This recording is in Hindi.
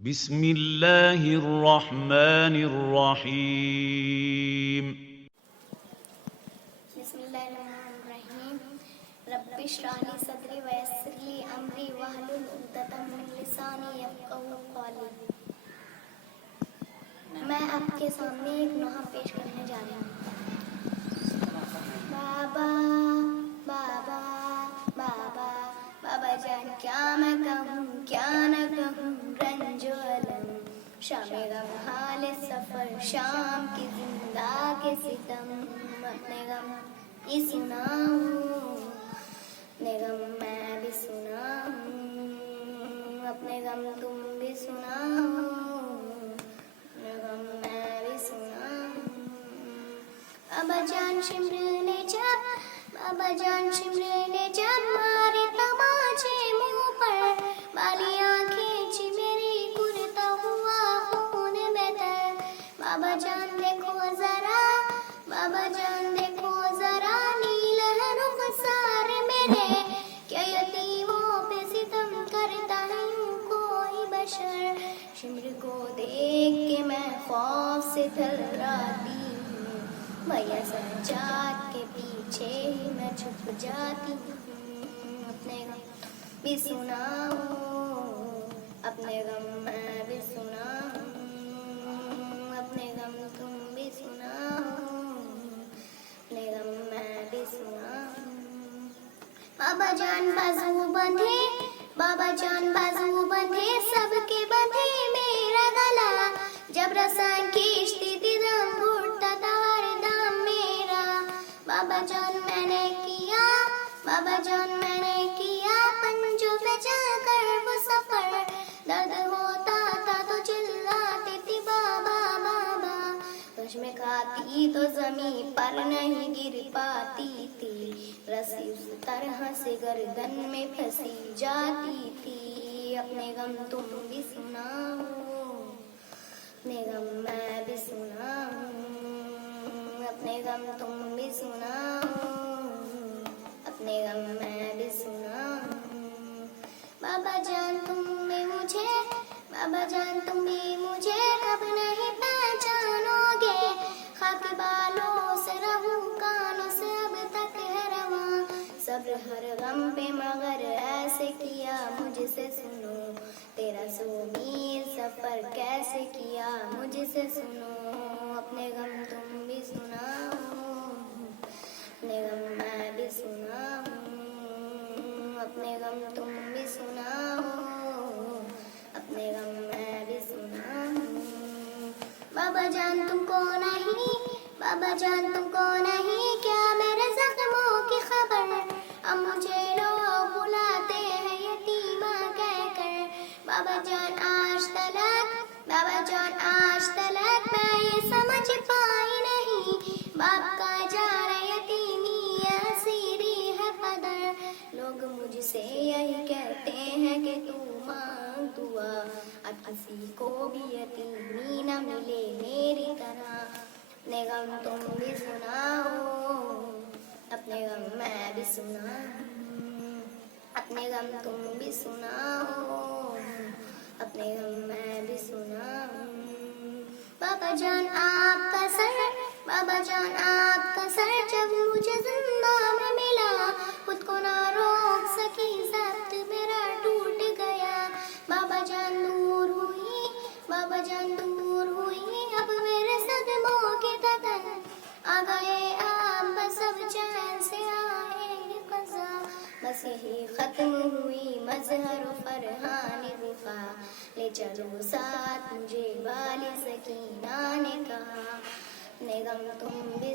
बिस्मिल्लाहिर्रहमानिर्रहीम। बिस्मिल्लाहिर्रहमानिर्रहीम। रब्बि इश्रह ली सदरी व यस्सिर ली अमरी वहलुल उक़दतम मिन लिसानी यफ़क़हू क़ौली। मैं आपके सामने एक नोहा पेश करने जा रही हूँ। बाबा बाबा बाबा बाबा जान, क्या मैं कहूँ क्या न कहूँ, रंजो अलम शामे गम हाले सफ़र, शाम की जिंदा के सितम, अपने गम ही सुनाऊँ, अपने गम मैं भी सुनाऊँ, अपने गम तुम भी सुनाओ, अपने गम मैं भी सुनाऊँ। बाबा जान शिमर ने जब मारे तमाचे मुँह पर, बालियाँ खींची मेरी कुर्ता हुआ खून में तर। बाबा जान देखो जरा, बाबा जान देखो जरा, नील है रुख़सार मेरे, क्या यतीमों पे सितम करता है कोई बशर। शिमर को देख के मैं खौफ से थर्राती हूँ, भैया सज्जाद के पीछे ही मैं छुप जाती हूँ। अपने गम भी सुनाऊँ, अपने गम मैं भी सुनाऊँ, अपने गम तुम भी सुनाओ, अपने गम मैं भी सुनाऊँ। बाबा जान बाजू बंधे, बाबा जान बाजू बंधे, सबके बंधे मेरा गला, जब रसान खींचती थी दम घुटता था हर दम मेरा। बाबा जान मैंने किया, बाबा जान मैंने किया, पंजों पे चलकर वो सफर, दर्द होता था तो चिल्लाती थी बाबा बाबा, तुझ में खाती तो जमीन पर नहीं गिर पाती थी, रस्सी उस तरह से गर्दन में फंसी जाती थी। अपने गम तुम भी सुनाओ, अपने गम मैं भी सुनाऊँ, अपने गम तुम भी सुनाओ, अपने गम मैं भी सुनाऊँ। बाबा जान तुम भी मुझे, बाबा जान तुम भी मुझे कब नहीं पहचानोगे, खाक बालों से रहूं कानों से अब तक है रवां, सब्र हर गम पे मगर ऐसे किया मुझसे सुनो, तेरा सोमीर सफर कैसे किया मुझसे सुनो। अपने गम तुम भी सुनाओ, अपने गम मैं भी सुनाऊँ, अपने गम तुम भी सुनाओ, अपने गम मैं भी सुनाऊँ। बाबा जान तुमको नहीं, बाबा जान तुमको नहीं, क्या मेरे जख्मों की खबर, अब मुझे लोग बुलाते हैं यतीमा कहकर। बाबा जान आज तलक, बाबा जान आज तलक मैं ये समझ पाई नहीं, बाप का जा रहा यतीमी असीरी है कदर। लोग मुझसे यही कहते हैं कि तू मांग दुआ, अब किसी को भी यतीमी न मिले मेरी तरह। अपने गम तुम भी सुनाओ, अपने गम मैं भी सुनाऊँ, अपने गम तुम भी सुनाओ, अपने गम मैं भी सुनाऊँ। बाबा जान आपका सर, बाबा जान आपका सर जब मुझे जिंदा में मिला, खुद को ना रोक सकी ज़ब्त मेरा टूट गया। बाबा जान दूर हुई, बाबा जान दूर हुई, अब मेरे सदमों की तदन आ गए आप, बस अब चैन से आएगी क़ज़ा, बस यही खत्म हुई मजहर फरहान वफा, ले चलो साथ मुझे वाली सकीना ने कहा। अपने गम तुम भी